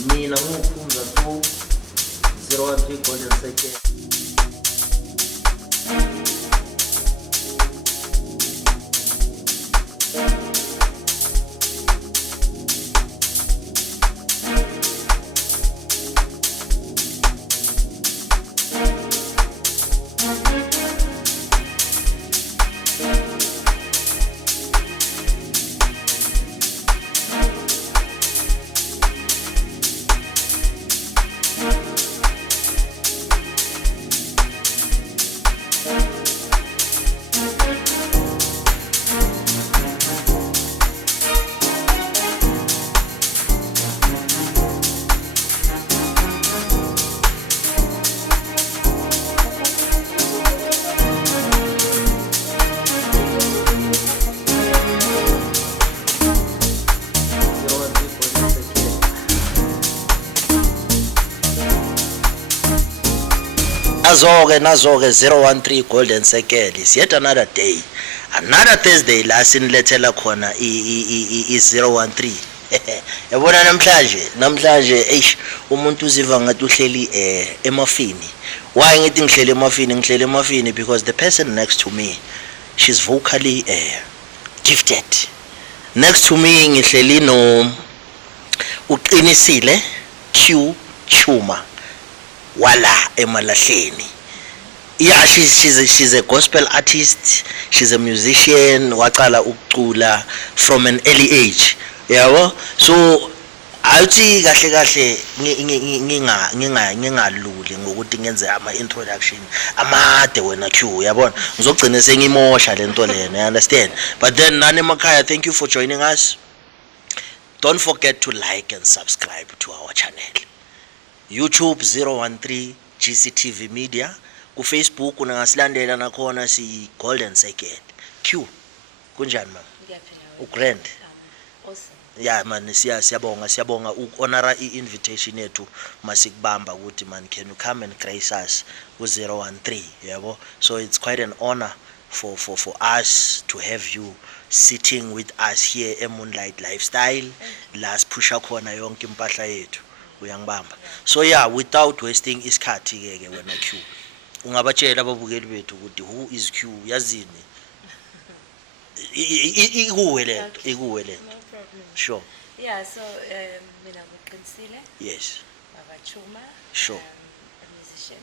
mina nguphumza 2 013 Golden Circle. Nazo-ke 013 Golden Circle is yet another day, another Thursday la sinilethela khona i013. Yabona namhlanje umuntu uziva ngathi uhleli emafini. Why ngithi ngihleli emafini? Because the person next to me, she's vocally gifted. Next to me ngihleli no uqinisile Q Chuma wala emalahleni. Yeah, she's a gospel artist, she's a musician, waqala ukucula from an early age. Yabo, so awuthi kahle ngingaluli ngokuthi ngenze ama introduction amade wena Q, yabona ngizogcina sengimosha lento lena, you understand? But then nani emakhaya, thank you for joining us. Don't forget to like and subscribe to our channel. YouTube 013 GCTV Media, ku Facebook unangasilandela nakhona si Golden Circle. Q kunjani mama? Ugrand. Awesome. Yeah man, siyabonga ukonara invitation yethu masikubamba ukuthi man, can you come and grace us ku 013, yabo? So it's quite an honor for us to have you sitting with us here at Moonlight Lifestyle. Last pusha khona yonke impahla yethu. Uyangibamba. So yeah, without wasting isikhathi ke wena Q, ungabatshela ababukeli bethu ukuthi who is Q, yazini? Ikuwe lento. No problem. Sure. Yeah, so mina nguqinisile. Yes. Baba Chuma. Sure. A musician,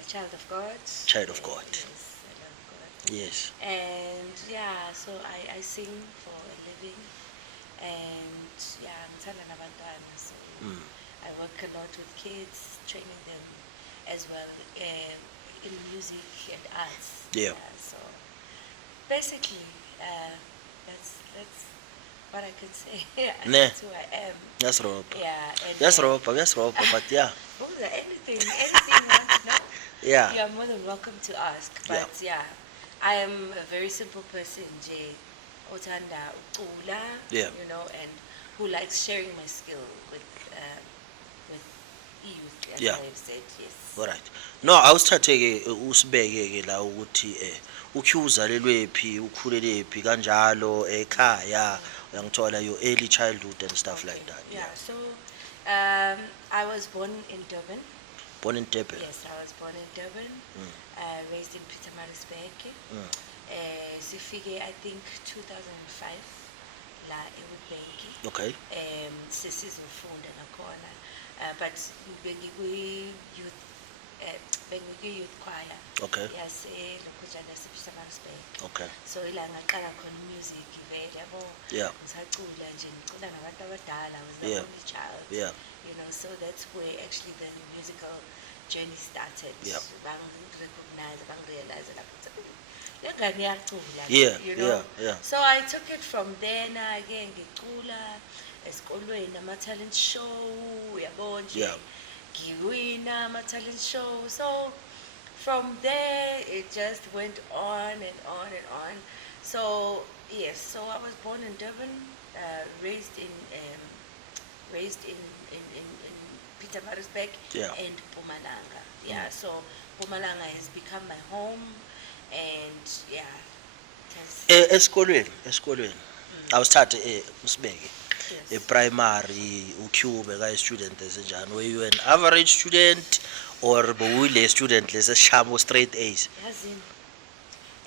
a child of God. Child of God. Yes, a child of God. Yes. And yeah, so I sing for a living, and yeah, ngithanda nabantwana, so I work a lot with kids, training them as well in music and arts. Yeah. So basically, that's what I could say. That's who I am. That's rope. Yeah. And That's rope, but yeah. Anything you want to know, Yeah. you are more than welcome to ask. But yeah, I am a very simple person, Jay. Otanda ucula, Yeah. you know, and who likes sharing my skill with youth, as Yeah. I have said, yes. Alright. No, awusithathe ke usibeke ke la ukuthi uQ uzalelwe phi, ukhulele phi kanjalo ekhaya, uyangithola your early childhood and stuff like that. Yeah. So I was born in Durban. Born in Durban. Yes, I was born in Durban. Raised in Pietermaritzburg. Sifike I think 2005 la eWitbank. Okay. Sisizofunda nakhona. But youth youth choir. Okay. Yes, lokhojana Pietermaritzburg. Okay. So ila ngaqala khona music vele yabo. Yeah. Ngisacula nje ngicula nabantu abadala, I was the Yeah. only child. Yeah. You know, so that's where actually the musical journey started. Yeah. Recognize, realize that Yeah. you know. Yeah. So I took it from there. Now again, ngicula esikolweni ama talent show, yabo nje. Yeah. Ngiwina ama talent show. So from there it just went on and on and on. So yes, so I was born in Durban, raised in Pietermaritzburg and Mpumalanga. Yeah, so Mpumalanga has become my home, and yeah. Esikolweni awusithathe usibeke Yes. primary uQ beka-student esenjani? Were you an average student or bewuyile student leseshamo straight A's? As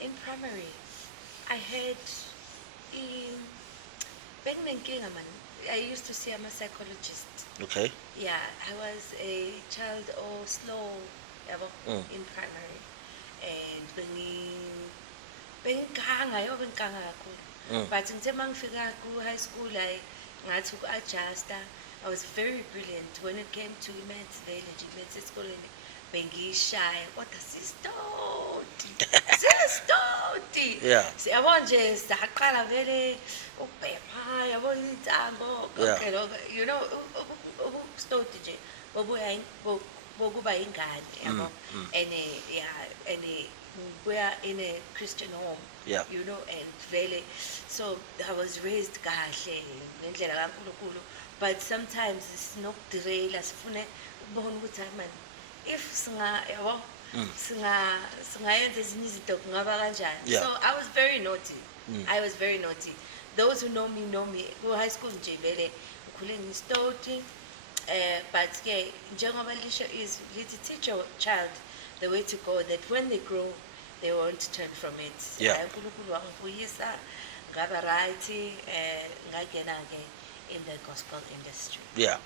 in primary, I had in benginenkinga man. I used to see I'm a psychologist. Okay. Yeah, I was a child or slow yabo, in primary, and bengikanga kakhulu. But ngithe mangifika ku high school I ngathi uku-adjusta. I was very brilliant when it came to maths village, maths esikoleni bengishaya kodwa sistoti. Yeah. Siyabona nje saqala vele ukubhema yabo intsango konke lokho, you know, ukustoti nje bokuba ingane yabo, and we're in a Christian home. Yeah. You know, and vele, so I was raised kahle ngendlela kaNkulunkulu, but sometimes sinokudirayila sifune ukubona ukuthi man, if yabo singayenza ezinye izinto kungaba kanjani. Yeah. So I was very naughty. I was very naughty. Those who know me ku high school nje vele ngikhule ngistoti, but ke njengoba lisho is lithi teach your child the way to go, that when they grow they won't turn from it. Yeah. uNkulunkulu wangifuyisa ngaba right, ngagena ke in the gospel industry. Yeah.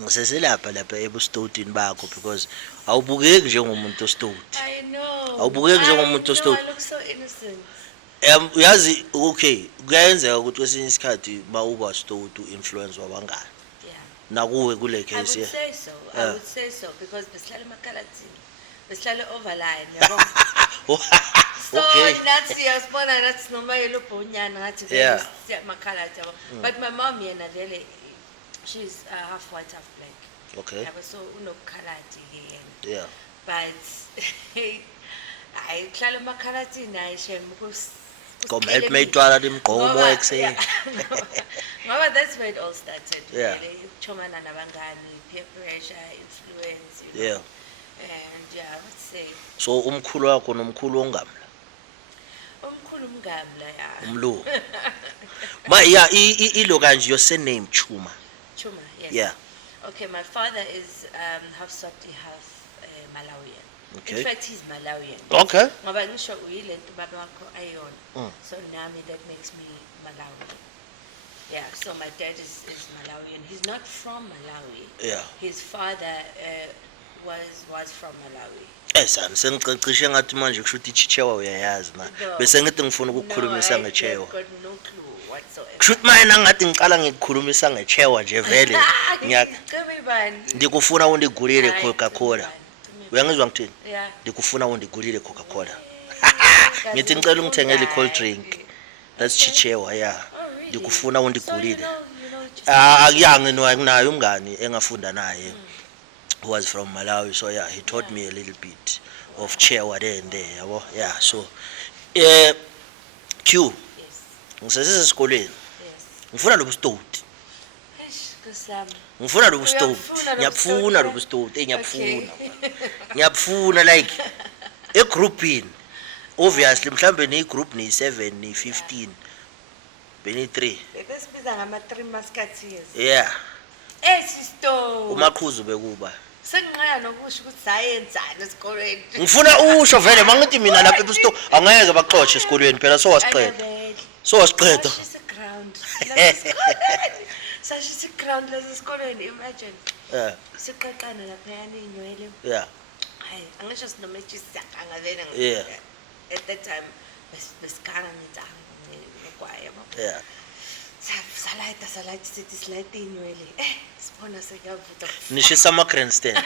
Ngiseselapha lapha ebustotini bakho because awubukeki njengomuntu ostoti. I know. Awubukeki njengomuntu ostoti. I look so innocent. Uyazi okay, kuyenzeka ukuthi kwesinye isikhathi mawuba stoti influence wabangani. Yeah. Nakuwe kule I case would yeah. say so. I would say so because besihlala emakalathini. Besihlala overline yabo. So Okay. nathi yasibona nathi noma yelobhonyana ngathi Yeah. siya makalathi yabo. But my mom yena vele, she's half white, half black. Okay. Yabo, so unobukhalati ke yena. Yeah. But I hlala emakalathini ayi shem Kom help me twala imgqomo ekseni. Ngoba that's where it all started. Yeah. Ukuchomana nabangani, peer pressure, influence, you know. Yeah. And yeah, I would say So umkhulu wakho nomkhulu ongamla. umkhulu umngamla, yeah. Umlu. But yeah, ilo kanje your surname Chuma. Chuma, yes. Yeah. Okay, my father is half Swati, half Malawian. Okay. In fact, he's Malawian. Okay. Ngoba ngisho uyile nto baba wakho ayona. So nami that makes me Malawi. Yeah, so my dad is Malawian. He's not from Malawi. Yeah. His father was from Malawi. Esani sengicishe ngathi manje kusho ukuthi ichichewa uyayazi na. No. Bese ngithi ngifuna ukukukhulumisa No, ngechewa. I've got no clue whatsoever. Kusho ukuthi mina ngathi ngiqala ngikukhulumisa ngechewa nje vele. Ndikufuna undigulile Coca-Cola. Uyangizwa ngithini? Yeah. Ndikufuna undigulile Coca-Cola. Ngithi ngicela ungithengele cold drink. That's chichewa, yeah. Oh, really? Ndikufuna undigulile. So you know, just Akuyange nginayo umngani engafunda naye. Who was from Malawi, so yeah, he taught me a little bit of chewa there and there, yabo. Yeah, so Q, yes, ngisesesikoleni. yes. Ngifuna lobustoti. Eish, kusami. Ngifuna lobustoti. Uyabufuna Ngiyabufuna lobustoti, lobustoti, ngiyabufuna. Okay. Ngiyabufuna like egroupini. Obviously mhlambe ni group ni 7 ni 15. Beni 3. Besibiza ngama-3 musketeers. Yeah. Sisto. Umaqhuzu bekuba. Senginqaya nokusho ukuthi sayenzani esikoleni. Ngifuna usho vele mangithi mina lapha ebustoti angeke baxoxe esikolweni phela so wasiqeda. So wasiqeda. Sashisa ground. Sashisa ground lesikoleni, imagine. Yeah. Siqaqana lapha yana inywele. Yeah. Hayi, angisho sinomethi siyaqanga vele. Yeah. At that time besikanga ngitanga ngegwaye yabo. Yeah. Salaita sithi silayita inywele. Sibona sekuyavuta. Nishisa ama grandstand.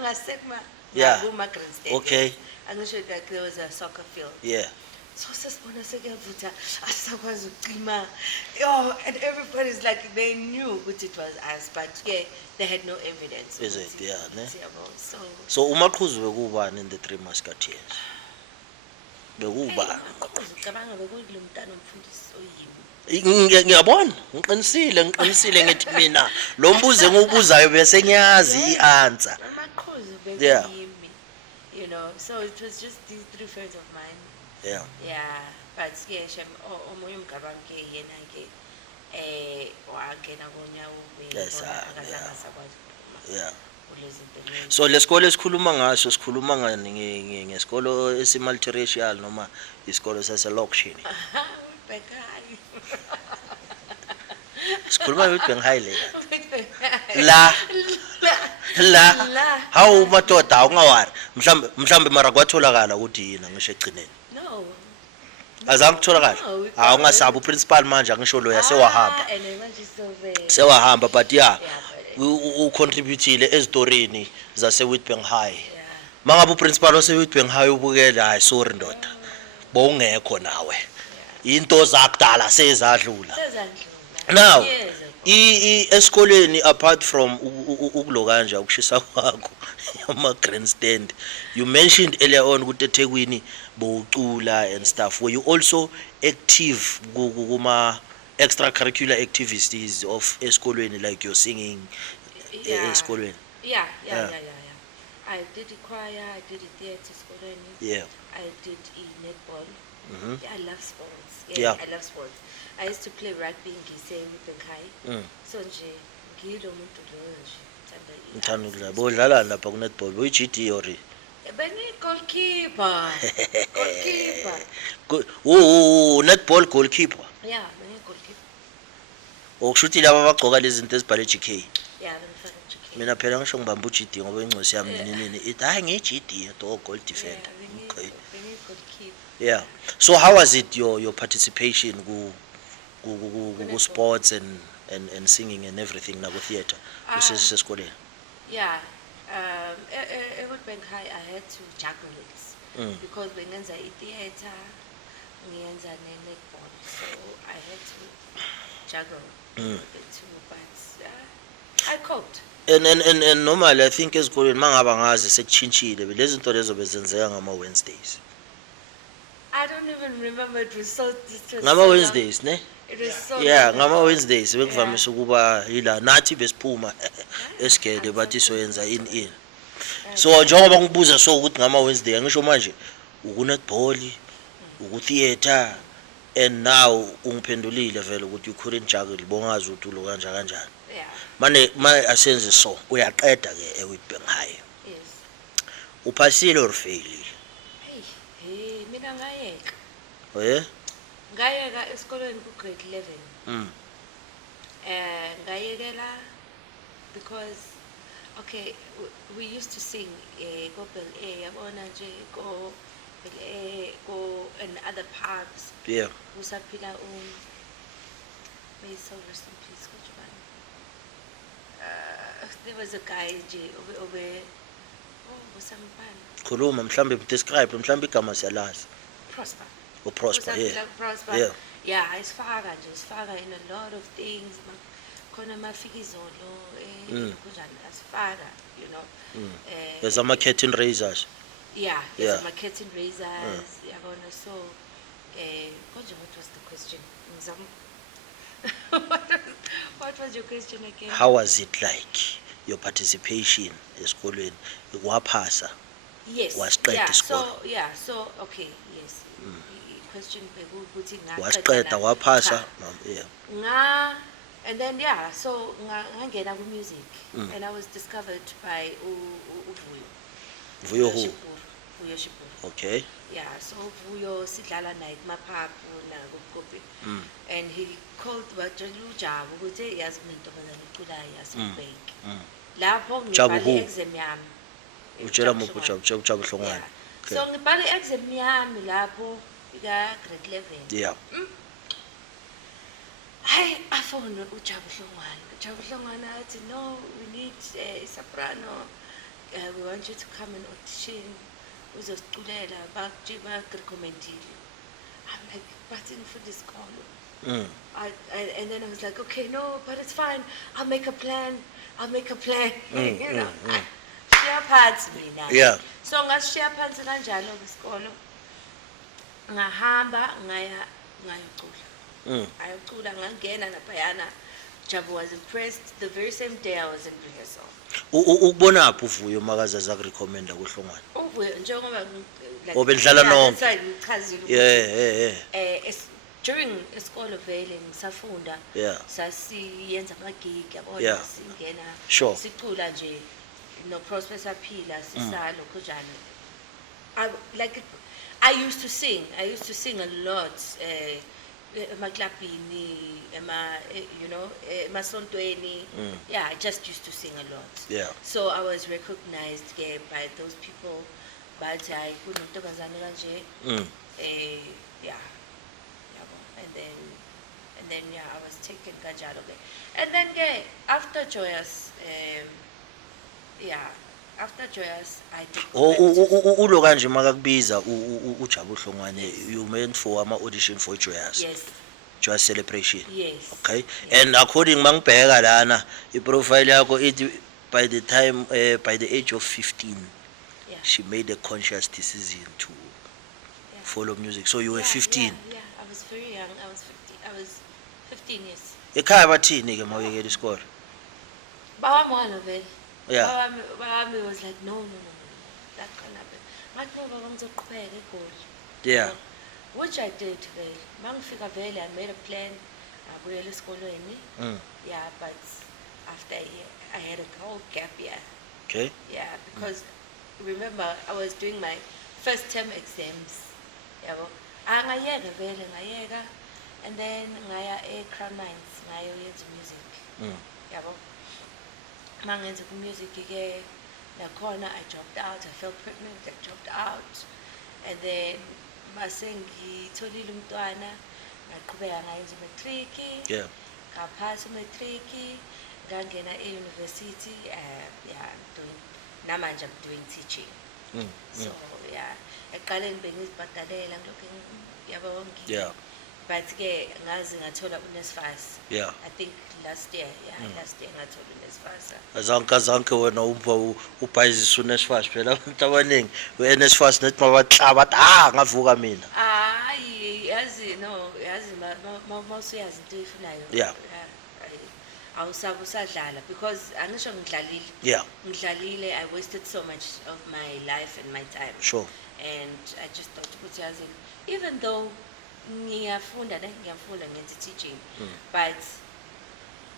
Ngasekuma. Yeah. Kuma grandstand. Okay. Angisho like there was a soccer field. Yeah. So sesibona sekuyavuta asisakwazi ukucima. Yo, and everybody's like they knew what it was us, but yeah, they had no evidence. Is it? ukuthi- Yeah, ne? ukuthi yabo, So So umaqhuzu bekubani in the Three Musketeers? Bekuba. ucabanga bekuyilo mntana umfundisi oyimi. Ngiyabona, ngiqinisile ngithi mina lo mbuzo engibuzayo bese ngiyazi ianswer. Amaqhuzu Yeah. bekuyimi. You know, so it was just these 3 friends of mine. Yeah. Yeah, but yeah, omunye umgabange yena ke wangena konyawo Yes, akazange sakwazi ukuphuma yeah. kulezi zinto. So lesikole esikhuluma ngaso sikhuluma ngani ngesikolo esimultiracial noma isikolo saselokishini? Witbank High. Sikhuluma ngeWitbank High le. Witbank High. La hawu madoda awungawari mhlambe mara kwatholakala ukuthi yina ngisho egcineni. No. Azange kutholakala. No, Hawu ungasabi uprincipal manje angisho loya sewahamba. And manje so Sewahamba but yeah but ucontributile ezitorini zase Witbank High. yeah. Mangabe uprincipal wase Witbank High ubukele hayi sorry ndoda. Bowungekho nawe. Into zakudala sezadlula. Sezandlula. Now Years ago. esikoleni apart from ukulo kanje ukushisa kwakho ama grandstand, you mentioned earlier on ukuthi eThekwini bowucula and stuff. Were you also active kuma extracurricular activities of esikolweni like your singing esikolweni? Yeah. Yeah. I did the choir, I did the theatre eskoleni. Yeah. I did netball. Mhm. Yeah, I love sports. Yeah. I love sports. I used to play rugby Witbank High. So nje ngilo umuntu loyo nje Ngithanda ukudlala. Bodlala lapha ku netball. Boy GD or beni goalkeeper. Goalkeeper. Netball goalkeeper. Yeah, beni goalkeeper. Okushuthi laba abagcoka lezi zinto ezibhale GK. Yeah, bengifaka GK. Mina phela ngisho ngibamba uGD ngoba ingcosi yami nini ithi hayi ngiGD to goal defender. Okay. Beni goalkeeper. Yeah. So how was it your participation ku sports and singing and everything na ku theater usesikoleni? Yeah. Witbank High I had to juggle it because bengenza theater, ngiyenza netball. So I had to juggle the two, but I coped. And normally I think esikoleni mangaba ngazi sekuchintshile lezi zinto lezo bezenzeka ngama Wednesdays. I don't even remember, it was so Ngama Wednesdays ne? It was so Yeah, long ngama ago. Wednesdays bekuvamise ukuba yila nathi besiphuma esigede bathi soyenza in. So njengoba ngibuza so ukuthi ngama Wednesday ngisho manje uku netball, uku theater and now ungiphendulile vele ukuthi you couldn't juggle bongazi ukuthi ulo kanjani. Yeah. Manje asenze so uyaqeda ke eWitbank High. Yes. Uphasile or failile? Hey, mina ngayeka. Oye? Ngayeka esikoleni ku grade 11. Ngayekela because okay, we used to sing go Bel Air, yabona nje go Bel Air, go and other pubs. Yeah. Usaphila may so rest in peace kujubani. There was a guy nje usampani. Khuluma mhlambe describe mhlambe igama siyalazi. Prosper. Prosper, yeah. Prosper. Yeah. Yeah, isifaka in a lot of things. Khona mafika izolo kunjani asifaka, you know. There's a curtain raisers. Yeah, Yeah. some curtain raisers. Yabona so konje what was the question? What was your question again? How was it like your participation esikolweni? Waphasa? Yes. Wasiqeda Yeah, isikole? so okay, yes. Question bekuthi Wasiqeda waphasa? Yeah. And then so ngangena ku music and I was discovered by uVuyo. Vuyo who? Vuyo Shipuru. Okay. Yeah, so Vuyo sidlala night maphaphu na kukopi. And he called batshela uJabu ukuthi yazi kunentombazane iculayo yaseBank. Lapho Jabu ngibhala who? exam yami. Utshela muphi Jabu Hlongwane? So ngibhala exam yami lapho ika grade 11. Yeah. Hi, I phoned uJabu Hlongwane. uJabu Hlongwane athi no, we need a soprano. We want you to come and audition. Uzosiculela recommendile. I'm like, but in for this call. And then I was like, okay, no, but it's fine. I'll make a plan. You know. Share parts mina. Yeah. So ngashare phansi kanjalo kwisikolo. Ngahamba ngayocula. Ayocula ngangena naphayana. Jabu was impressed. The very same day I was in rehearsal. Ukubona phi uVuyo makazaza kurecommenda kuHlongwane? Uvuyo njengoba Obedlala nonke. ngichazile ukuthi Yeah. during isikolo vele ngisafunda Yeah. sasiyenza amagig yabona Yeah. singena Sure. sicula nje no Prosper Saphila sisalo kunjani I used to sing a lot emaklabhini emasontweni. Yeah, I just used to sing a lot. Yeah. So I was recognized by those people but hayi kunontombazane kanje yeah yabo and then yeah I was taken kanjalo ke and then after Joyous after Joyous I did go back to- ulo kanje makakubiza uJabu Hlongwane you went for ama audition for Joyous Celebration. yes Okay. yes. And according mangibheka lana iprofile yakho ithi by the time by the age of 15 Yeah. she made a conscious decision to Yeah. follow music. So you were Yeah, 15. yeah, I was very young. I was 15 years. Ekhaya bathini ke mawuyekela isikole? Bawami walo vele. Yeah. Bawami was like no, that can't happen. Ngathi no baba ngizoqhubeka eGoli. Yeah. Which I did vele. Mangifika vele I made a plan. Ngabuyela esikolweni. Yeah, but after a year I had a whole gap year. Okay. Yeah, because remember I was doing my first term exams. Yabo. Ngayeka vele ngayeka and then ngaya eCrown Mines ngayoyenza music. Yabo. Mangenza music ke nakhona I dropped out. I felt pregnant. I dropped out. And then mase ngitholile umntwana ngaqhubeka ngayenza matric. Yeah. Ngaphasa matric ngangena e-university yeah namanje I'm doing teaching. So yeah eqaleni bengizibhadalela ngilokho yabo Yeah. but ke ngazi ngathola uNSFAS. Yeah. I think last year last year ngathola uNSFAS. Azanke wena ubhayizisa uNSFAS phela abantu abaningi uNSFAS nethi mabahlaba ngavuka mina. Hayi yazi mawusuyazi into efunayo. Yeah. Awusadlala because angisho ngidlalile. Yeah. Ngidlalile I wasted so much of my life and my time. Sure. And I just thought ukuthi yazi even though ngiyafunda ngenza teaching but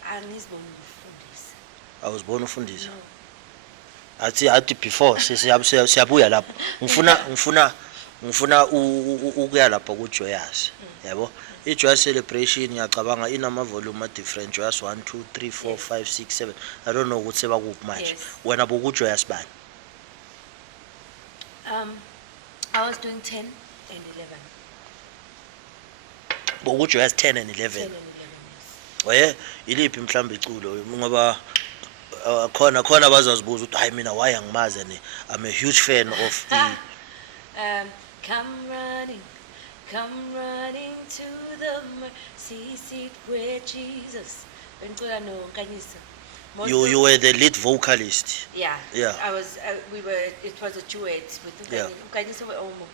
angiziboni ngifundisa. I was born ufundisa. No. Athi before siyabuya lapho. Ngifuna ukuya lapha ku Joyous. Yabo? I-Joyous Celebration ngiyacabanga inama volume different Joyous 1 2 3 4 5 6 7. I don't know ukuthi sebakuphi manje. Yes. Wena boku Joyous bani? I was doing 10 and 11. Boku Joyous 10 and 11. 10 and 11 yes. Waye iliphi mhlambe iculo ngoba khona bazazibuza ukuthi hayi mina why angimazi ne I'm a huge fan of the Come running to the mercy seat where Jesus. Bengicula no Nkanyisa. you were the lead vocalist. Yeah. Yeah. It was a duet with Yeah. Nkanyisa we Omo.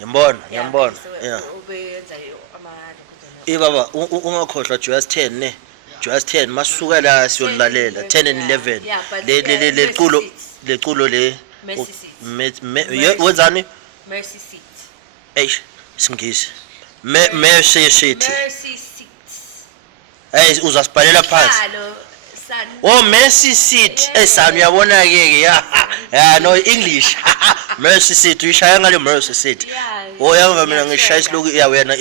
Ngiyambona. Yeah. Ubeyenza amahalo Baba ungakhohlwa Joyous 10 ne. Joyous 10 masuka la siyolalela 10 and 11. Yeah, but leculo le Mercy Seat. wenzani? Mercy Seat. Eish singisi. Mercy Seat. Mercy Seat. Hey uzasibhalela phansi. Hello, son. Oh Mercy Seat. Son uyabona ke yeah no English. Mercy Seat uyishaya ngale Mercy Seat. Yeah. Oh yanga mina ngishaya isiloku yeah wena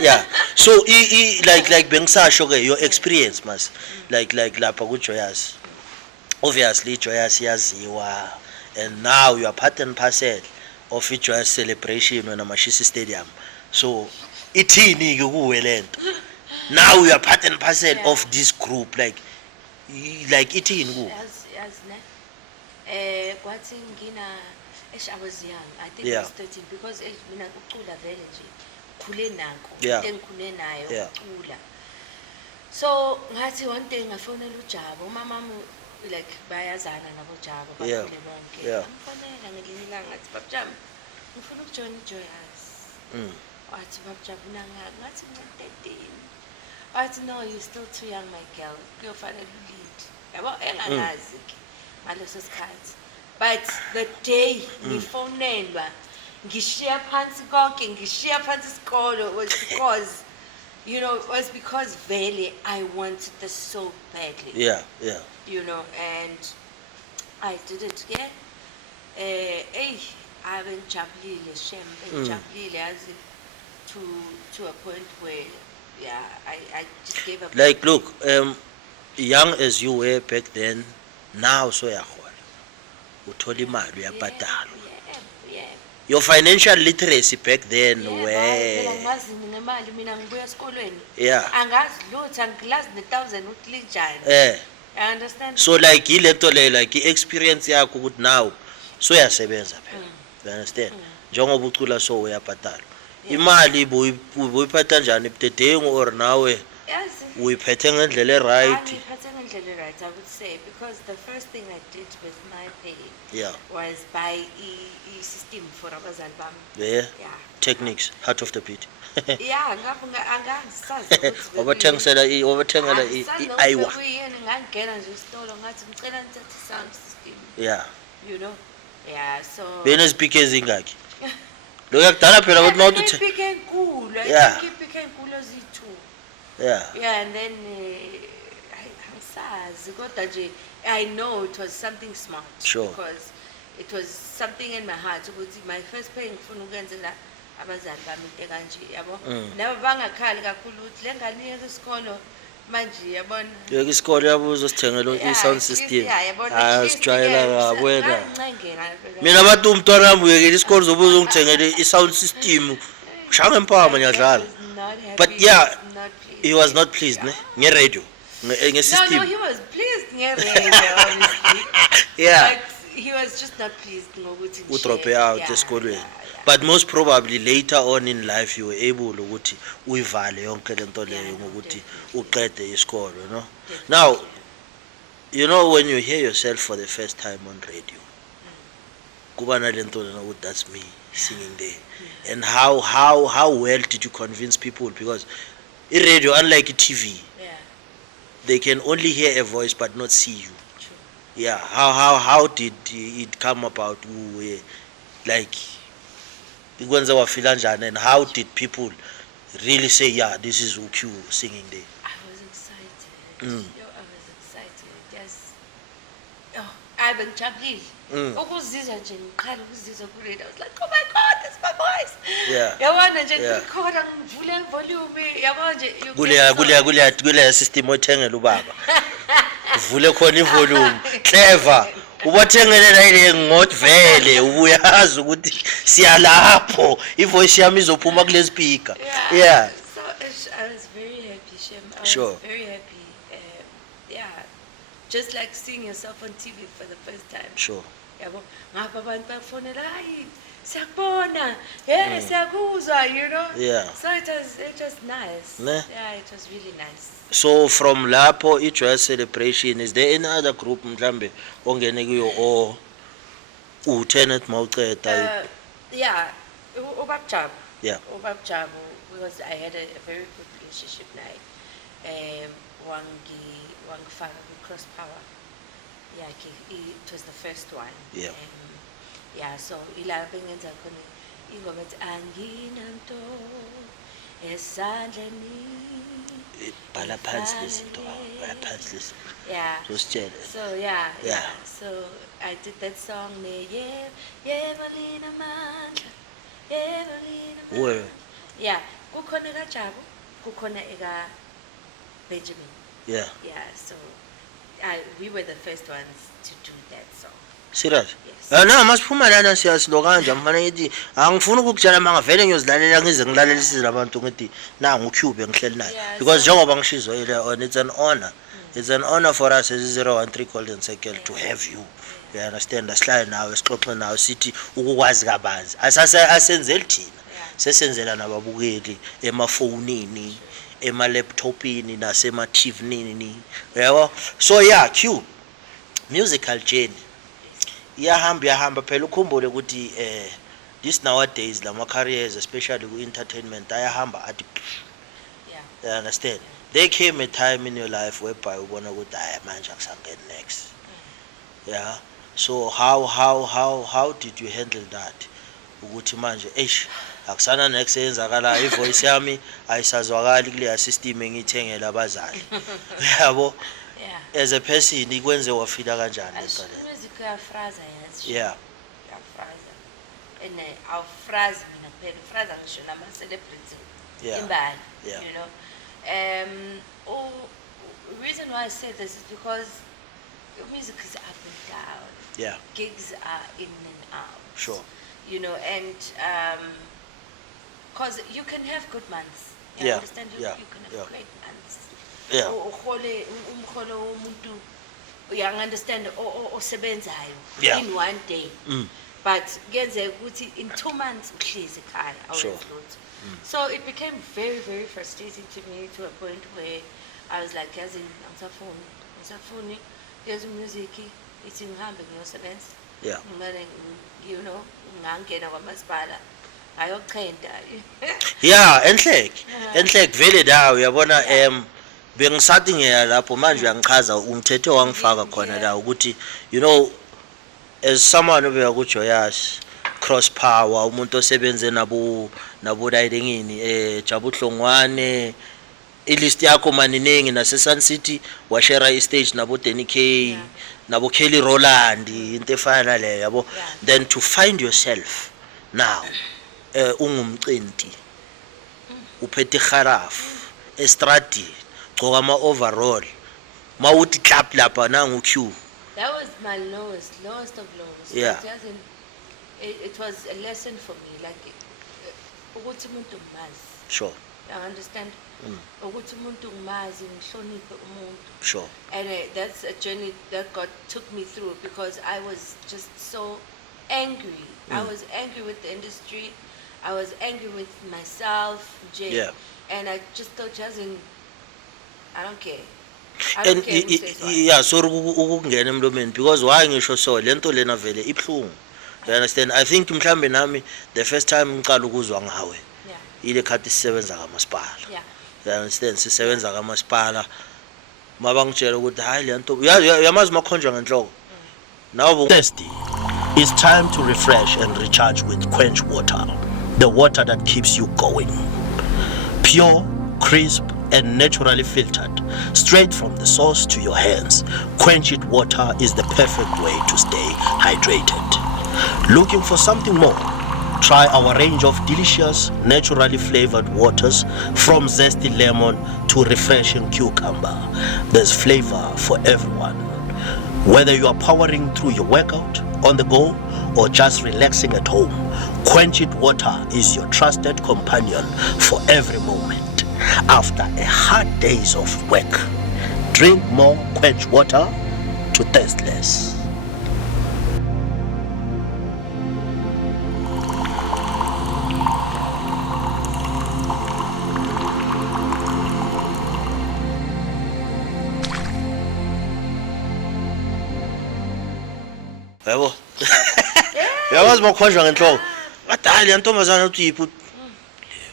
yeah. So like bengisasho ke your experience mas like lapha ku Joyous. Obviously Joyous yaziwa and now you are part and parcel of Joyous Celebration when Mashisi Stadium. So ithini ke kuwe lento? Now you are part and parcel of this group like ithini kuwe? As ne kwathi ngina I was young. I think I was 13 because mina ucula vele nje khule nako into engikhule nayo ucula. So ngathi one day ngafonela uJabu umamami like bayazana nabo Jabu bakhule bonke. Ngifonela ngelinye ilanga ngathi babujam ngifuna ukujoin Joyous. Wathi babujam ngathi ngi-13. Wathi no you still too young my girl. Kuyofanele ulead. Yabo engangazi ke ngaleso sikhathi. But the day ngifonelwa ngishiya phansi konke ngishiya phansi isikolo was because you know, it was because really I wanted this so badly. Yeah. You know, and I did it again. Hey, I've been jabulile, Shem, jabulile, as if to a point where, yeah, I just gave up. Like, look, young as you were back then, now so yahola. Uthola imali uyabhadalwa. Yeah. Your financial literacy back then Phela were ngimazi ngemali mina ngibuya esikolweni. yeah. Angazi lutho angilazi ne-1,000 ukuthi linjani. I understand. So like ilento le like i-experience yakho ukuthi now so yasebenza phela. You understand? Njengoba ucula so uyabhadalwa. Imali buyiphatha kanjani ebudedengu or nawe Yes. uyiphethe ngendlela eright? Angiphathe ngendlela right, I would say, because the first thing I did with my pay Yeah. was buy system for abazali bami. Yeah. Yeah. Techniques, heart of the beat. Yeah, angasazi Wabathengela i-aywa. kuyini ngangena nje esitolo ngathi ngicela ngithathe sound system, Yeah. you know. Yeah, so Benezipiki ezingaki? Lo yakudala phela ukuthi mawuthi ipike enkulu, Yeah. I think ipike enkulu eziyi-2. yeah. Yeah, and then angisazi kodwa nje I know it was something smart. Sure. Because it was something in my heart ukuthi my first pay ngifuna ukwenzela abazali bami into kanje, yabo. Nabo bangakhali kakhulu ukuthi le ngane yethu isikolo manje, yabona. Yeke isikole yabuza sithengele i-sound system. Sijwayela kakwena. Mina bathi umntwana wami uyekela isikole zobuza ungithengele i-sound system. Shanga empama nyadlala. But yeah, he was not pleased ne nge-radio nge-system. No, he was pleased nge-radio, obviously. Yeah. But he was just not pleased ngokuthi Udrop out esikolweni. But most probably later on in life you were able ukuthi uyivale yonke lento leyo ngokuthi uqede isikolo, you know. Now, you know when you hear yourself for the first time on radio, kuba nalento lena ukuthi that's me singing there. And how well did you convince people, because radio unlike TV, they can only hear a voice but not see you. True. Yeah, how did it come about? Like ikwenza wafila njani, and how did people really say, yeah, this is UQ singing there? I was excited. Yo, I was excited. Yes. Oh, I've been jabulile. Ukuzizwa nje ngiqala ukuzizwa ku radio. I was like, oh my God, that's my voice. Yeah. Yabona nje Yeah. ngikhoda ngivule volume, yabona nje you Kule system othengela ubaba. Vule khona ivolume. Clever. Ubathengele la ile ngot vele ubuyazi ukuthi siyalapho ivoice yami izophuma kule speaker. Yeah. So I was very happy, Shem. I Sure. was very happy. Yeah. Just like seeing yourself on TV for the first time. Sure. Yabo, ngapha abantu bafonela, hayi siyakubona, siyakuzwa, you know. Yeah. So it was nice. Ne? Yeah, it was really nice. So from lapho iJoy Celebration, is there any other group mhlambe ongene kuyo or uTenet mawuceda? Yeah, Ubabjabu. Yeah. Ubabjabu, because I had a very good relationship naye. Wangifaka ku-Cross Power. Yeah, it was the first one. Yeah. Yeah, so ila bengenza khona ingoma ethi anginanto esandleni. Bhala phansi lezinto, bhala phansi lezi. Yeah. Sositshele. So yeah. Yeah. So I did that song Yevalina Mandla. Yevalina. Where? Yeah. Kukhona kaJabu, kukhona eka Benjamin. Yeah. Yeah, so we were the first ones to do that song. Serious? Yes. Na masiphuma lana siyasilo kanje mfana ngithi angifuni ukukutshela mangavele ngiyozidlalela ngize ngilalelisise labantu ngithi na nguCube ngihleli naye, Yeah, because so- njengoba ngishizo ile on, it's an honor. It's an honor for us as 013 Golden Circle to have you. You understand? Asihlale nawe sixoxe nawe sithi ukukwazi kabanzi. Asenzeli thina. Sesenzela nababukeli emafonini, ema-laptopini nasema-TV-nini. Yabo? So yeah, Q. Musical journey. Iyahamba phela ukhumbule ukuthi this nowadays lama careers especially ku entertainment ayahamba athi. Yeah. You understand? There came a time in your life whereby ubona ukuthi hayi manje akusangeni next. Yeah. So how did you handle that? Ukuthi manje akusana next eyenzakalayo ivoice yami ayisazwakali kuleya system engiyithengela abazali yabo Yeah. as a person ikwenze wafila kanjani leqale Music uyafraza yazi. yeah Uyafraza. And awufrazi mina kuphela ufraza ngisho nama-celebrity Yeah. imbali. Yeah. You know. The reason why I say this is because music is up and down. yeah Gigs are in and out. sure You know, and because you can have good months. You Yeah, understand? You yeah, can have yeah. great months. yeah Umkholo womuntu understand osebenzayo Yeah. in one day. Mm. But kuyenzeka ukuthi in 2 months uhlezi ekhaya Sure. awenzi lutho. So it became very, very frustrating to me to a point where I was like, yazi angisafuni yazi music ithi ngihambe ngiyosebenza. yeah Ngimane you know ngangena kwamasipala ayochenta. yeah enhlek vele dawo uyabona bengisathi ngiya lapho manje uyangichaza ungithethe wangifaka khona la ukuthi you know as someone obeya ku Joyous Cross Power umuntu osebenze nabo Ridingini Jabuhlongwane ilist yakho maniningi nase Sun City washare istage nabo Danny K Yeah. nabo Kelly Roland into efana le yabo Yeah. then to find yourself now ungumcinti uphethe kharafu estradi gcoka ama overall mawuthi club lapha nangu Q That was my lowest of lows. Yeah. It was a lesson for me. Like, ukuthi umuntu ngimazi. sure I understand. Ukuthi umuntu ngimazi ngihloniphe umuntu. sure And that's a journey that God took me through because I was just so angry. I was angry with the industry. I was angry with myself, Jay. Yeah. And I just thought, I don't care. I and don't care who says what. yeah sorry ukungena emlomeni because why ngisho so lento lena vele ibhlungu you understand I think mhlambe nami the first time ngicala ukuzwa ngawe Yeah. ile khathi sisebenza kamasipala Yeah. you understand sisebenza kamasipala mabangitshela ukuthi hayi lento yamazi makhonjwa ngenhloko now thirsty it's time to refresh and recharge with Quench water the water that keeps you going pure crisp and naturally filtered straight from the source to your hands. Quench It water is the perfect way to stay hydrated. Looking for something more? Try our range of delicious naturally flavored waters from zesty lemon to refreshing cucumber. There's flavor for everyone. Whether you are powering through your workout, on the go, or just relaxing at home, Quench It water is your trusted companion for every moment. After a hard days of work, drink more Quench water to thirst less. Yabo. Yawazi makhonjwa ngenhloko. Badali yantombazana uthi yiphi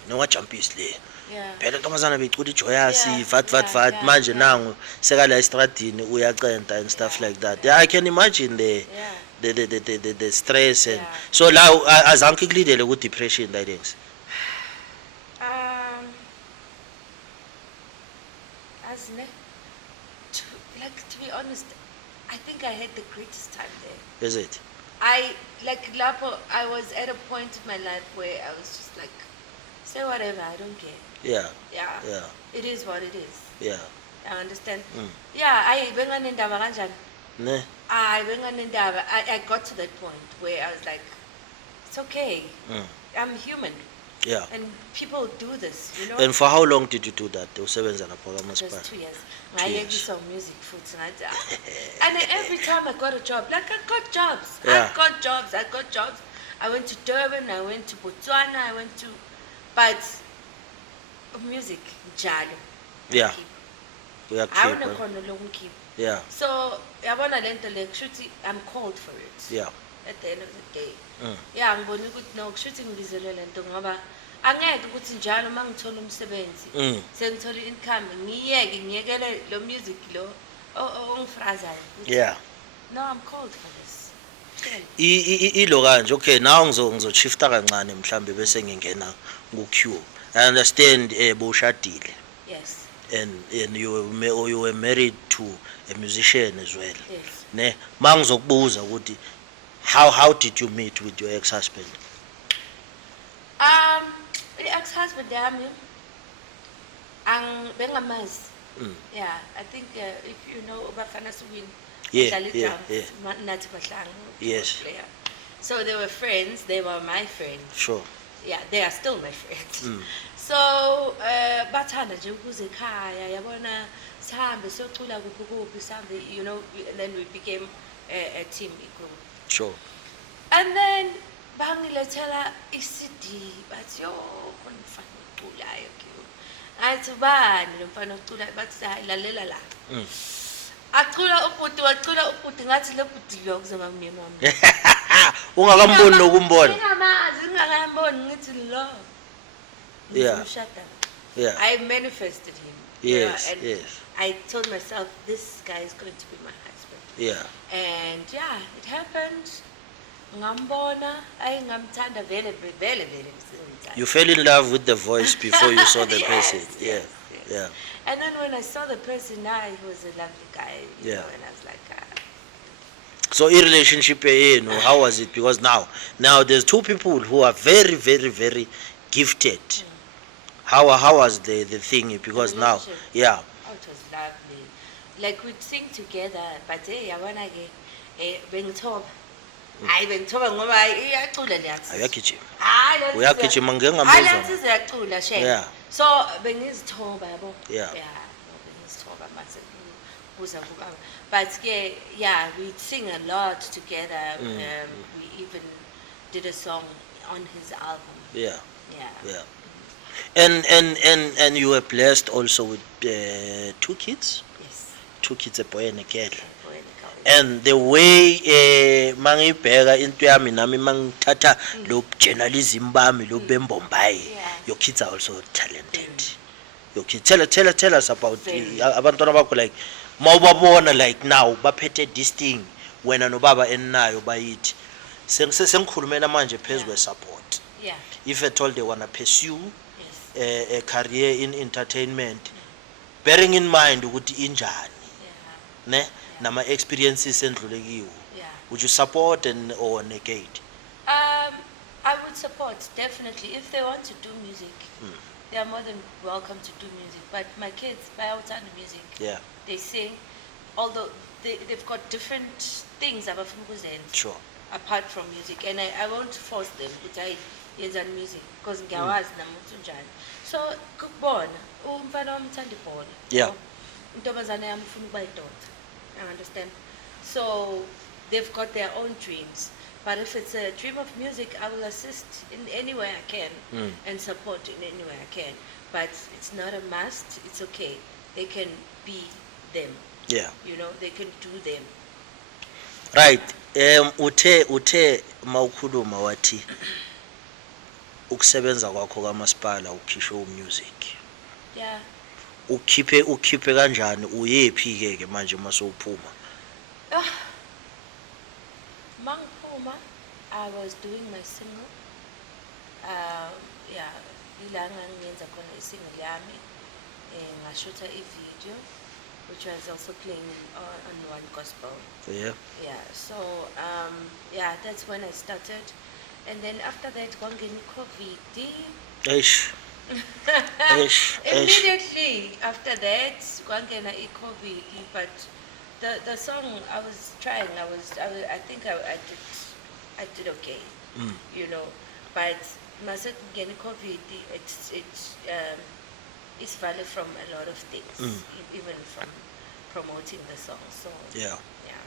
nowajumpisi le. Yeah. Phela intombazana becula iJoyous Yeah, vat yeah, manje yeah. nangu sekala estradini uyacenta and stuff like that. Yeah, I can imagine Yeah. the stress and Yeah. so la azange kulidele ku depression like things. Asne, to be honest, I think I had the greatest time there. Is it? I Lapo, I was at a point in my life where I was just like, say whatever, I don't care. Yeah. Yeah. Yeah. It is what it is. Yeah. I understand. Mm. Yeah, benganendaba kanjani? Ne? Benganendaba. I got to that point where I was like, it's okay. Mm. I'm human. Yeah. And people do this, you know? And for how long did you do that? Usebenza lapho Just kamasipala. 2 years. 2 years. Ngayekisa music futhi ngathi and then every time I got a job, like I got jobs. Yeah. I got jobs. I went to Durban, I went to Botswana, but music njalo. Yeah. I Uyakhipha. awunakhona lokungikhipha. Yeah. So yabona lento le kushuthi I'm called for it. Yeah. At the end of the day. Mm. Yeah, ngibona ukuthi no kushuthi ngibizelwe lento ngoba angeke ukuthi njalo mangithola umsebenzi Mm. sengithola income ngiyekele lo music lo ongifrazayo. Yeah. No, I'm called for this. ilo kanje. Okay, now ngizoshifta kancane mhlambe bese ngingena ku-Q. I understand bowushadile Yes. and you were married to a musician as well. Yes. Ne mangizokubuza ukuthi how did you meet with your ex-husband? I-ex-husband yami bengamazi. Yeah, I think if you know Bafana Swin, Yeah, yeah. Nathi Bahlangu, Yes. player. So they were friends. They were my friends. Sure. Yeah, they are still my friends. So bathanda nje ukuze ekhaya yabona sihambe siyocula kuphi kuphi sihambe, you know, and then we became a team, a group. Sure. And then bangilethela i-CD bathi yo khona umfana oculayo Q. Ngathi bani lo mfana oculayo, bathi hayi lalela la. Acula ubhuti ngathi le bhuti lo kuzoba umyeni wami. Ungakamboni nokumbona. Ngingakamboni ngithi lo. Yeah. Ngizomshada. Yeah. I manifested him. You know, Yes, and yes. I told myself this guy is going to be my husband. Yeah. And yeah, it happened. Ngambona, ngamthanda vele ngimthanda. You fell in love with the voice before you saw the Yes, person. Yeah. yes, yes. Yeah. And then when I saw the person, now he was a lovely guy. You Yeah. know, and I was like, So in relationship, how was it? Because now there's two people who are very, very, very gifted. How was the thing? Because now, relationship? yeah, oh, it was lovely. Like we'd sing together, but yabona ke bengithoba. Hayi bengithoba ngoba iyacula leyathi. ayagijima. Hayi Uyagijima ngeke ngamuzwa. Hayi iyacula she. Yeah. So bengizithoba yabo. Yeah. Yeah, bengizithoba mase kuza kubaba. But ke yeah, we'd sing a lot together. We even did a song on his album. Yeah, Yeah. yeah. And you were blessed also with 2 kids, Yes. 2 kids, a boy and a girl. Boy and girl. And the way mangibheka into yami nami mangithatha lo journalism bami lo bembombayi, Yeah. your kids are also talented. Your kids, tell us about Very. abantwana bakho, like mawubabona like now baphethe this thing wena nobaba enayo bayithi sengikhulumela manje phezulu Yeah. support. Yeah. If at all they wanna pursue Yes. a career in entertainment, bearing in mind ukuthi injani, Yeah. ne nama experiences endlulekiwe, Yeah. would you support or negate? I would support definitely if they want to do music. They are more than welcome to do music. But my kids, by outside the music, Yeah, they sing. Although they've got different things abafuna ukuzenza sure. apart from music, and I won't force them ukuthi yenza music because ngiyawazi nami ukuthi unjani. So kubona umfana wami uthanda ibhola. Yeah. Intombazane yami ufuna ukuba idoda. I understand. So they've got their own dreams. But if it's a dream of music, I will assist in any way I can and support in any way I can. But it's not a must. It's okay. They can be them. Yeah, You know, they can do them. right. Uthe mawukhuluma wathi ukusebenza kwakho kamasipala ukhishwe umusic, Yeah. ukhiphe kanjani, uyephi ke manje masowuphuma? Mangpuma, I was doing my single. Yeah, ilanga ngenza khona isingle yami. Ngashuta i-video, which was also playing on One Gospel. Yeah. Yeah, so yeah, that's when I started. And then after that, kwangena i-COVID. Eish. Immediately after that, kwangena i-COVID, but the song I was trying, I think I did okay, you know, but mase kungena i-COVID, it's valid from a lot of things, even from promoting the song. So Yeah. yeah.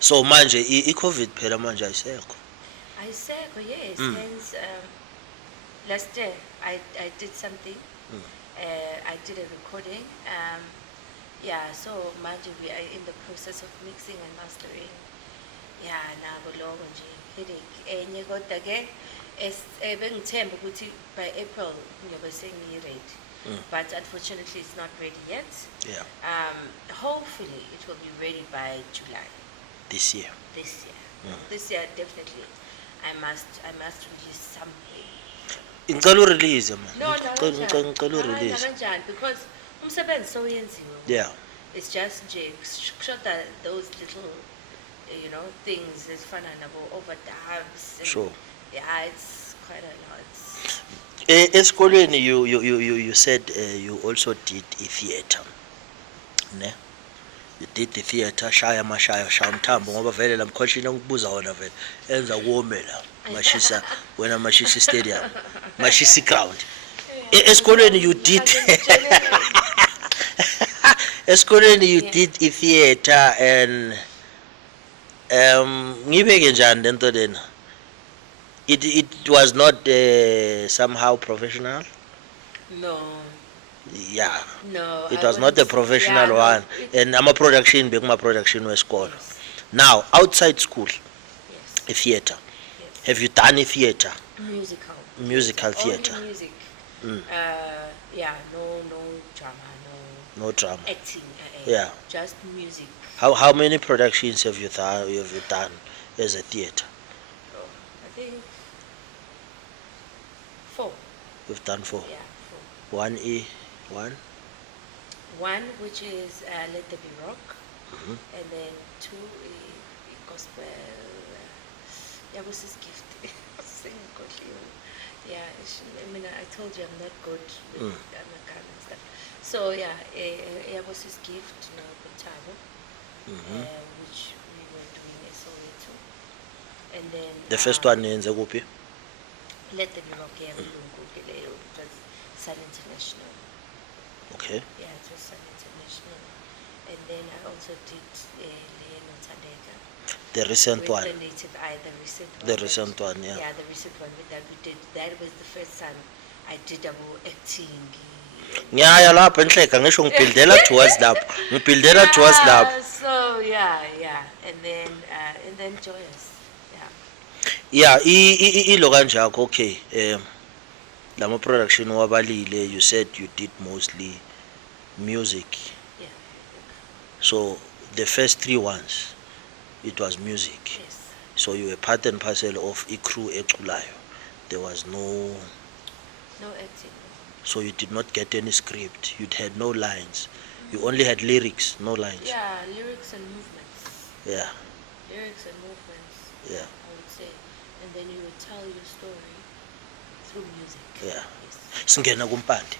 So manje i-COVID phela manje ayisekho. I said, oh yes, hence last year I did something. I did a recording. Yeah, so manje we are in the process of mixing and mastering. Yeah, nako lokho nje headache. Enye kodwa ke bengithemba ukuthi by April ngiyobe sengiyi-ready. But unfortunately it's not ready yet. Yeah. Hopefully it will be ready by July. this year? this year. This year definitely I must release something. Ngicela urelease man. No, Ngicela urelease. nakanjani because umsebenzi sowenziwe. Yeah. It's just nje kushoda those little things ezifana nabo overdubs. Sure. Yeah, it's quite a lot. Esikoleni you said you also did theater. Ne? You did the theater, shaya umthambo ngoba vele lamkhonshini ngikubuza wona vele enza kuomela mashisa wena mashisi stadium mashisi ground. Esikoleni you did esikoleni you did theater and ngibeke njani lento lena? It was not somehow professional. No. Yeah. No. It I was not the wouldn't- professional yeah, one. No, And I'm a production, bekuma production wesikolo. yes. Now, outside school, Yes. a theater. Yes. Have you done a theater? Musical Theater. Only music. Mm. Yeah, no drama, No drama. acting. Yeah. Just music. How many productions have you done as a theater? Oh, I think 4. You've done 4. Yeah, 1 1. 1, which is Let There Be Rock, Mhm. and then 2, gospel. Yabusi's gift. Sing godly. Yeah, I told you I'm not good with American and stuff. So yeah, Yabusi's gift, Butabo, which we were doing SOA2, and then The first one yenze kuphi? Let There Be Rock. Yeah, it was Sun International. Okay. Yeah, it was Sun International. And then I also did Leno Tandeka. The recent With one. the Native Eye, the recent one. The recent one, yeah. Yeah, the recent one that we did. That was the first time I did double acting. Ngiyaya lapho enhleka ngisho ngibhildela towards lapho. Ngibhildela towards lapho. So yeah. And then Joyous. Yeah, Yeah. ilo kanjako. Okay. Lama production wabalile, you said you did mostly music. Yeah. So the first 3 ones, it was music. Yes. So you were part and parcel of crew eculayo. There was no, No acting. so you did not get any script. You had no lines. You only had lyrics, no lines. Yeah, lyrics and movements. Yeah. Lyrics and movements. Yeah. I would say, and then you would tell your story through music. Yeah. Yes. Singena kumpande.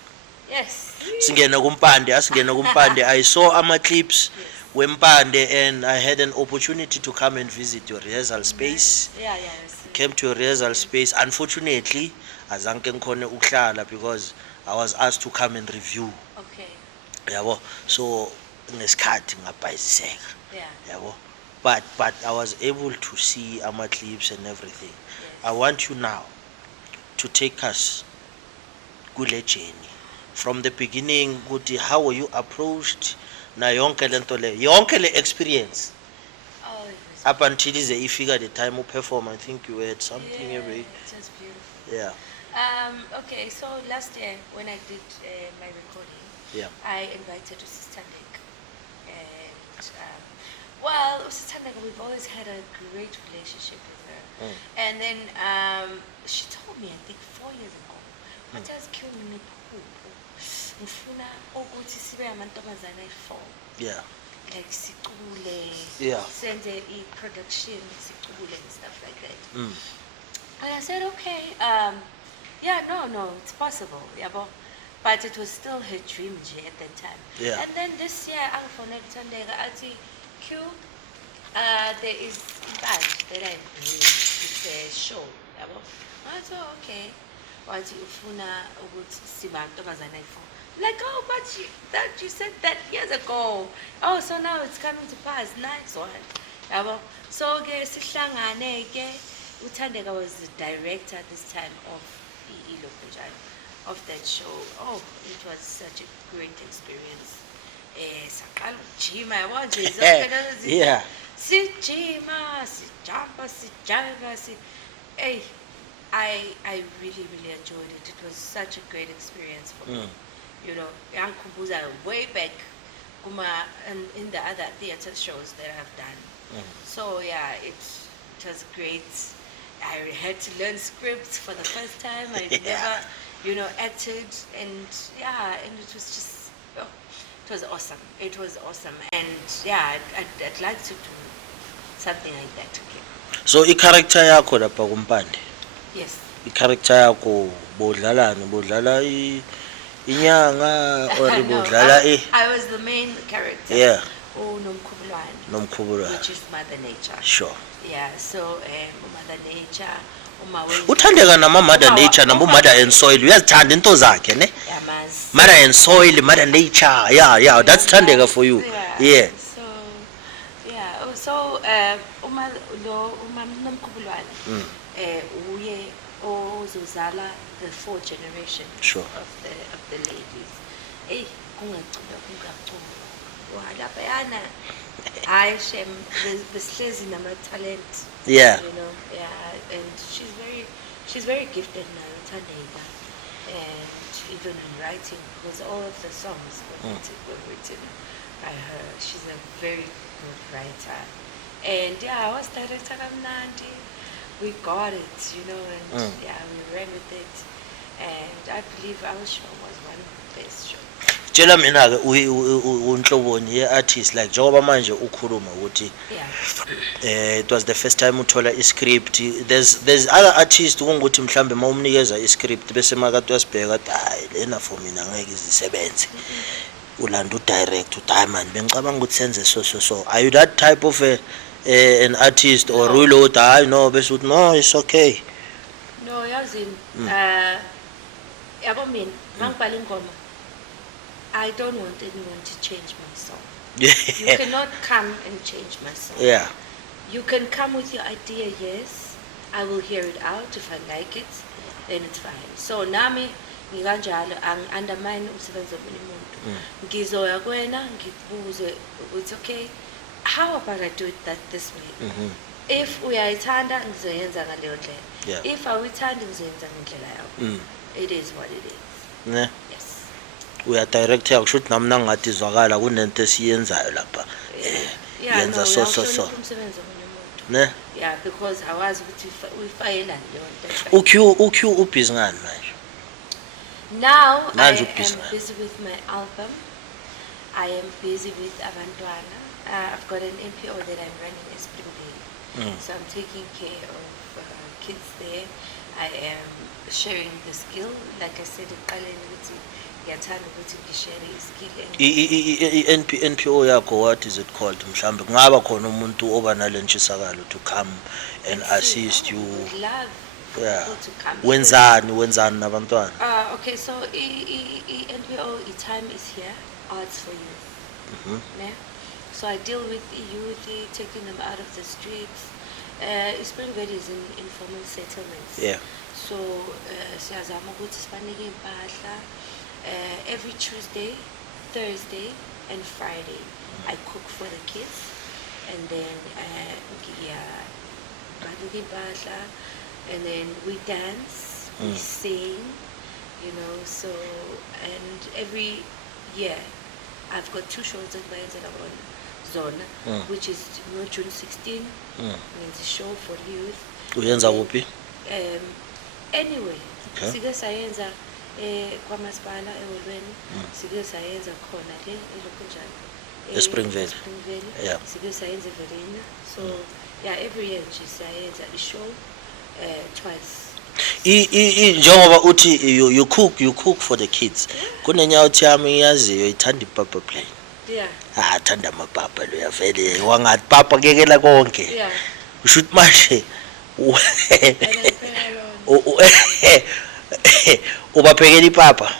Yes. Singena kumpande, asingena kumpande. I saw ama clips Yes. wempande and I had an opportunity to come and visit your rehearsal space. Yeah. Yes. Came to a rehearsal space. Unfortunately, azange ngikhone ukuhlala because I was asked to come and review. Okay. Yabo. So ngesikhathi ngabhayiseka. Yeah. Yabo. But I was able to see ama clips and everything. Yes. I want you now to take us kule journey from the beginning ukuthi how were you approached na yonke lento le yonke le experience Oh, it was. up until ize ifika the time perform. I think you had something Yeah, every it was beautiful. yeah. Okay, so last year when I did my recording, Yeah. I invited Sister Nick. And, well, Sister Nick, we've always had a great relationship with her. And then she told me, I think 4 years ago, what has killed me, ngifuna ukuthi sibe amantombazane ayi-4. Yeah. Like sicule, Yeah. senze i-production, sicule and stuff like that. Mm. And I said, okay, yeah, no, it's possible, yabo. But it was still her dream nje at that time. Yeah. And then this year, angifone Tandeka athi, Q, there is a badge that I bring. It's a show, yabo. I thought, okay. Wathi ufuna ukuthi siba amantombazane ayi-4. Like, oh, but you said that years ago. Oh, so now it's coming to pass. Nice one. Yabo. So ke sihlangane ke uThandeka was the director at this time of of that show. Oh, it was such a great experience. Saqala ukujima yabo nje zonke lezo zinto. Yeah. Sijima, sijumpa, sijayiva, hey, I really enjoyed it. It was such a great experience for me. You know, yangikhumbuza way back and in the other theatre shows that I've done. So yeah, it was great. I had to learn scripts for the first time. I never, acted, and and it was just, it was awesome. It was awesome, and I'd like to do something like that again. So i-character yakho lapha kumpande, Yes. i-character yakho bodlalani, bodlala inyanga or No, bodlala I was the main character. Yeah. Nomkhubulwane, nomkhubula. which is Mother Nature. Sure. Yeah, so Mother Nature, Uthandeka nama Mother Nature nabo Mother and Soil, uyazithanda into zakhe ne? Yamazi. Mother and Soil, Mother Nature, yeah, that's thandeka for you. Yeah. So Nomkhubulwane, uye ozozala the 4th generation Sure. of the ladies. Hey, kungacula. Lapha yana. Hayi shem besihlezi nama-talent. Yeah. And she's very gifted now, Thandeka. And even in writing, because all of the songs were written by her. She's a very good writer. And I was director kamnandi. We got it, and we ran with it. And I believe our show was one of the best shows. Tshela mina ke unhloboni ye-artist like njengoba manje ukhuluma ukuthi it was the first time uthola i-script. There's other artists kungukuthi mhlambe mawumnikeza i-script bese makade uyasibheka athi hayi lena for mina ngeke izisebenze. Ulanda udirect uthi hayi man bengicabanga ukuthi senze so. Are you that type of an artist or ulo uthi hayi no bese uthi no it's okay? No, yazi yabo mina mangibhala ingoma, I don't want anyone to change my song. You cannot come and change my song. Yeah. You can come with your idea, yes. I will hear it out. If I like it, then it's fine. So nami ngikanjalo undermine umsebenzi womunye umuntu. Ngizoya kuwena ngibuze ukuthi okay, how about I do it this way? If uyayithanda ngizoyenza ngaleyo ndlela. If awuyithandi ngizoyenza ngendlela yakho. It is what it is. Ne? Yes. Uyadirect yakusho ukuthi nami nangathi izwakala kunento esiyenzayo lapha. Yenza so. Umsebenzi womunye umuntu. Ne? Yeah, because awazi ukuthi uyifayela leyo nto. UQ ubhizi ngani manje? Now I Manje am ubhizi busy with my album. I am busy with Abantwana. I've got an NPO that I'm running at Springvale. So I'm taking care of kids there. I am sharing the skill. Like I said, NPO yakho, what is it called? Mhlambe kungaba khona umuntu oba nalentshisakalo to come and assist you. Would love Yeah. people to come. Wenzani nabantwana? Okay, so NPO, time is here, arts for youth. Yeah? So I deal with the youth, taking them out of the streets. Springvale is in informal settlements. Yeah. So siyazama ukuthi sibanike impahla. Every Tuesday, Thursday, and Friday, I cook for the kids, and then and then we dance, we sing, So and every year, I've got 2 shows that on Zona, which is June 16, means a show for youth. Uyenza kuphi? Anyway, sike sayenza kwamasipala eholweni, sike sayenza khona le elokhunjani Springvale. Yeah. Sike sayenza eVelina. So every year nje sayenza a show twice. Njengoba uthi you cook for the kids. Kunenyawo yami iyaziyo ithanda ipapa play. Yeah. Thanda amapapa lo yavele wangathi papa kekela konke. Yeah. Ushuthi manje ubaphekela ipapa.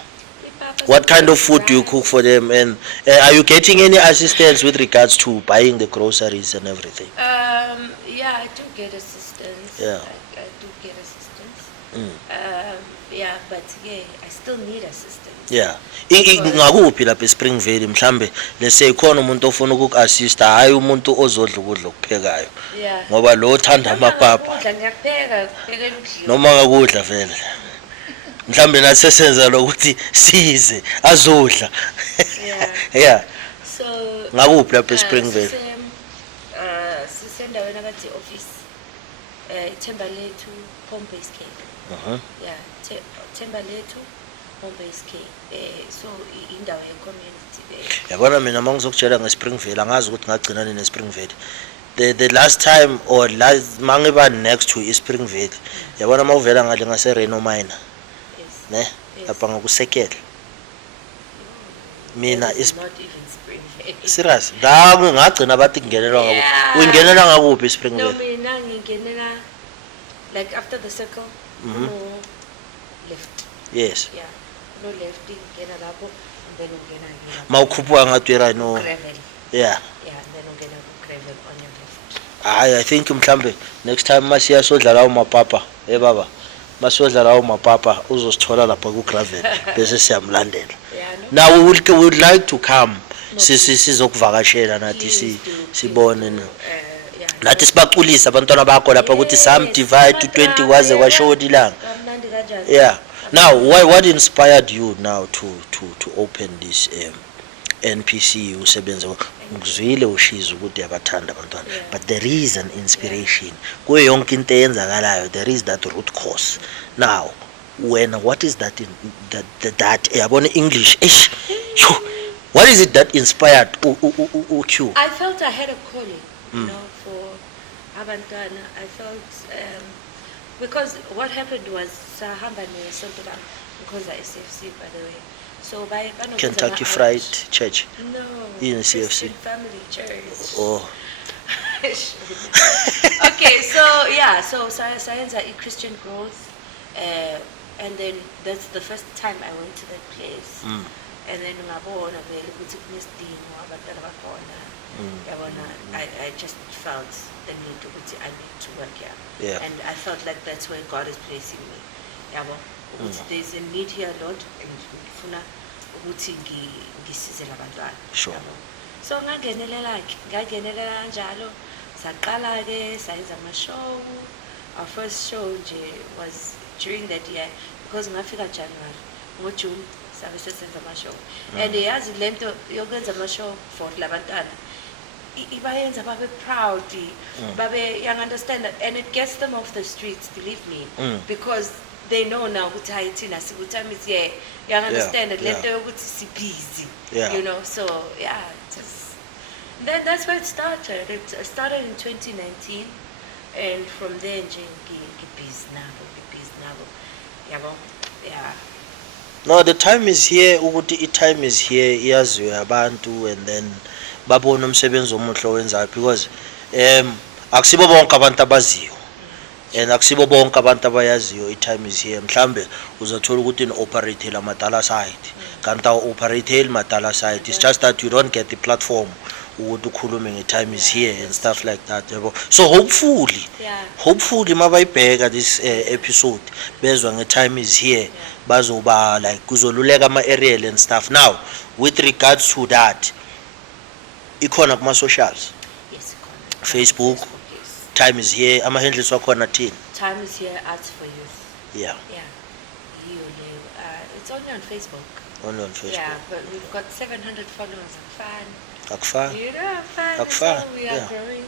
What kind of food do you cook for them, and are you getting any assistance with regards to buying the groceries and everything? Yeah, I do get assistance. Yeah. I do get assistance. But I still need assistance. Yeah. Ngakuphi lapha eSpringvale mhlambe lese ikhona umuntu ofuna ukuku-assist hayi umuntu ozodla ukudla okuphekayo. Yeah. Ngoba lo othanda amapapa Ngiyapheka noma ngakudla vele. Mhlambe nasesenza lokuthi size azodla. Yeah. Yeah. So Ngakuphi lapha eSpringville? Sisendaweni abathi office. Themba lethu home base care. Yeah, Themba lethu home base care. So indawo ye-community there. Yabona mina mangizokutshela ngeSpringville angazi ukuthi ngagcina nini eSpringville. The last time or last mangiba next to eSpringville. Yabona mawuvela ngale ngase Reno Mine. Yes. Ne? Lapha ngakusekela. Mina is is not even Springville. serious. La ngagcina bathi kungenelwa ngakuphi. Yeah. Uyingenela ngakuphi No, eSpringville? mina ngingenela like after the circle, no left. Yes. Yeah, no left ngena lapho and then ungena ngena Mawukhuphuka ngatwera no. gravel. Yeah. Yeah, and then ungena ku gravel on your left. I think mhlambe next time masiya sodlala umapapa baba masodlala umapapa uzosithola lapha ku gravel bese siyamlandela. Yeah, no. Now we would like to come No, sizokuvakashela nathi Please do, sibone please na. do. Yeah, Nathi sibaculisa abantwana bakho lapha ukuthi some divide to 20 waze kwashodi ilanga. kamnandi kanjani. Yeah. Now what inspired you now to open this NPC usebenze ngizwile ushizo ukuthi yabathanda abantwana Yeah. but there is an inspiration kuyo yonke into eyenzakalayo there is that root cause. Now what is that that yabona English ish what is it that inspired Q? I felt I had a calling, you know, for abantwana. I felt because what happened was sahamba nesonto lami because I SFC by the way. So by Kentucky Fried Church. No. In CFC. Christian Family Church. Oh. Okay, so yeah, so Sayenza Christian Growth, and then that's the first time I went to that place. And then ngabona vele ukuthi kunesidingo abantwana bakhona. Yabona, I just felt the need ukuthi I need to work here. Yeah. And I felt like that's where God is placing me. Yabo, ukuthi there's a need here, Lord, and ngifuna ukuthi ngisize labantwana. Sure. Yabo. So ngagenelela kanjalo saqala ke sayenza ama-show. Our first show nje was during that year because ngafika January ngoJune sabe sesenza ama-show. And yazi lento yokwenza ama-show for labantwana ibayenza babe proud, babe young understand that, and it gets them off the streets, believe me, because they know now ukuthi hayi thina sikutime is here, young understand that lento yokuthi si busy, you know. So yeah, then that's where it started. It started in 2019, and from there nje ngibusy nabo yabo. Yeah. No, the time is here ukuthi time is here iyaziwe abantu and then babona umsebenzi omuhle owenzayo because akusibo bonke abantu abaziyo and akusibo bonke abantu abayaziyo time is here. Mhlambe uzathola ukuthi in operate la Matala side kanti operate la Matala side, it's just that you don't get the platform ukuthi ukhulume time is here and stuff like that yabo. So hopefully mabayibheka this episode bezwa time is here bazoba like kuzoluleka ama-aerial and stuff. Now with regards to that ikhona kuma socials, Yes, Facebook, yes. time is here, ama-handles wakhona thini? Time is here, Arts for Youth. Yeah, It's only on Facebook. only on Facebook. Yeah, but we've got 700 followers on Fan. Akufani. You know, Fan. Akufani, So we are yeah. growing,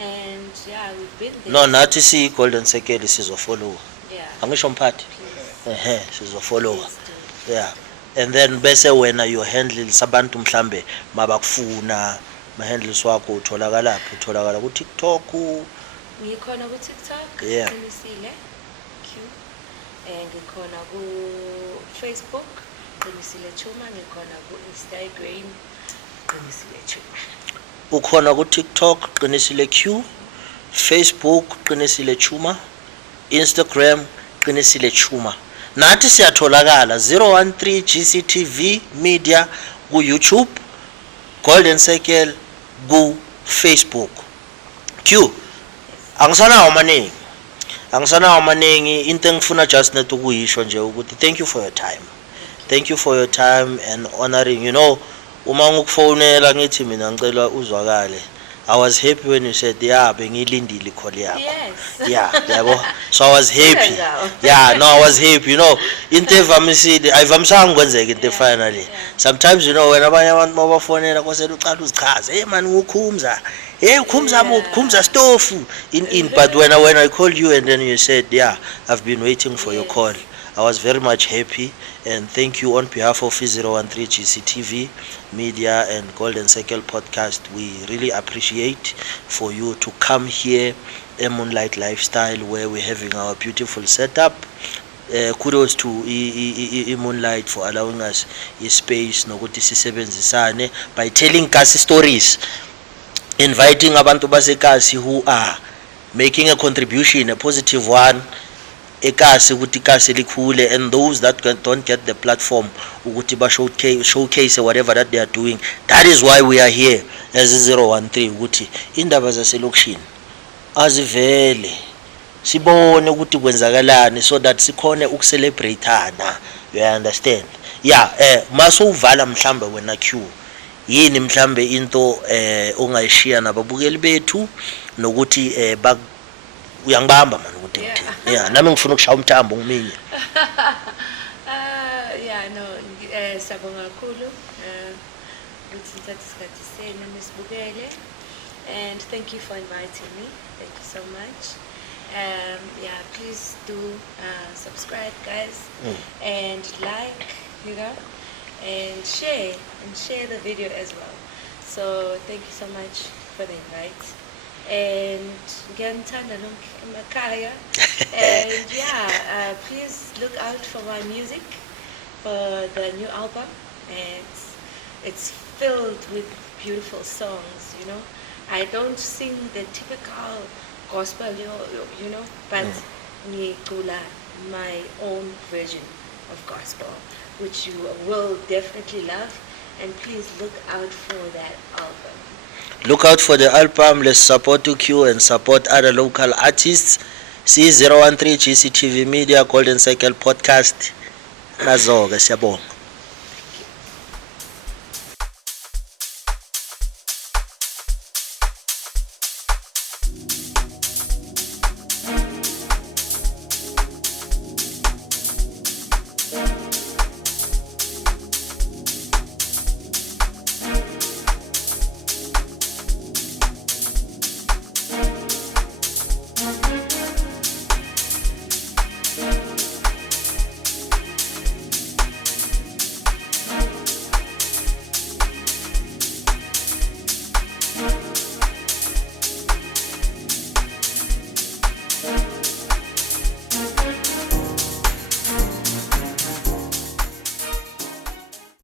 and yeah, we've been there. No, nathi si Golden Circle sizofollow. Yeah. Angisho mphathi? Sizofollow. Please do. Yeah. And then bese wena your handles abantu mhlambe mabakufuna ma-handles wakho utholakala ku TikTok. Ngikhona ku TikTok. Yeah. Qinisile Q. And ngikhona ku Facebook. Qinisile Chuma. Ngikhona ku Instagram. Qinisile Chuma. Ukhona ku TikTok Qinisile Q, Facebook Qinisile Chuma, Instagram Qinisile Chuma. Nathi siyatholakala 013 GCTV Media ku YouTube, Golden Circle ku Facebook. Q angisanawo amaningi into engifuna just net ukuyisho nje ukuthi thank you for your time and honoring, you know, uma ngikufonela ngithi mina ngicela uzwakale I was happy when you said yeah bengiyilindile call yakho. Yes. Yeah, yabo. So I was happy. Girl. Yeah, no, I was happy. You know, into evamisile ayivamisanga ukwenzeka into Yeah, finally. yeah. Sometimes you know when abanye abantu babafonela kwasela uqala uzichaze, hey man ngukhumza. Hey ukhumza mo, ukhumza stofu in but when I called you and then you said, yeah, I've been waiting for your Yes. call. I was very much happy and thank you on behalf of 013 GCTV Media and Golden Circle Podcast. We really appreciate for you to come here a Moonlight Lifestyle where we're having our beautiful setup. Kudos to Moonlight for allowing us space nokuthi sisebenzisane by telling us stories, inviting abantu basekasi who are making a contribution, a positive one, ekasi ukuthi ikasi likhule, and those that don't get the platform ukuthi ba showcase whatever that they are doing. That is why we are here as 013 ukuthi indaba zaselokishini azivele sibone ukuthi kwenzakalani so that sikhone ukucelebrateana, you understand. Yeah, masuvala mhlambe wena Q yini mhlambe into ongayishiya nababukeli bethu nokuthi uyangibamba man ukuthi ngithini. Yeah, nami ngifuna ukushaya umthambo ngiminye. Yeah, no, sabonga kakhulu ukuthi nithathe isikhathi senu nisibukele, and thank you for inviting me. Thank you so much. Yeah, please do subscribe, guys, and like, you know, and share the video as well. So thank you so much for the invite. And ngiyamthanda lonke emakhaya. And yeah, please look out for my music, for the new album, and it's filled with beautiful songs, you know. I don't sing the typical gospel, you know, but ngicula my own version of gospel, which you will definitely love, and please look out for that album. Look out for the album. Let's support UQ and support other local artists. C013 GCTV Media Golden Circle Podcast. Nazo-ke siyabonga.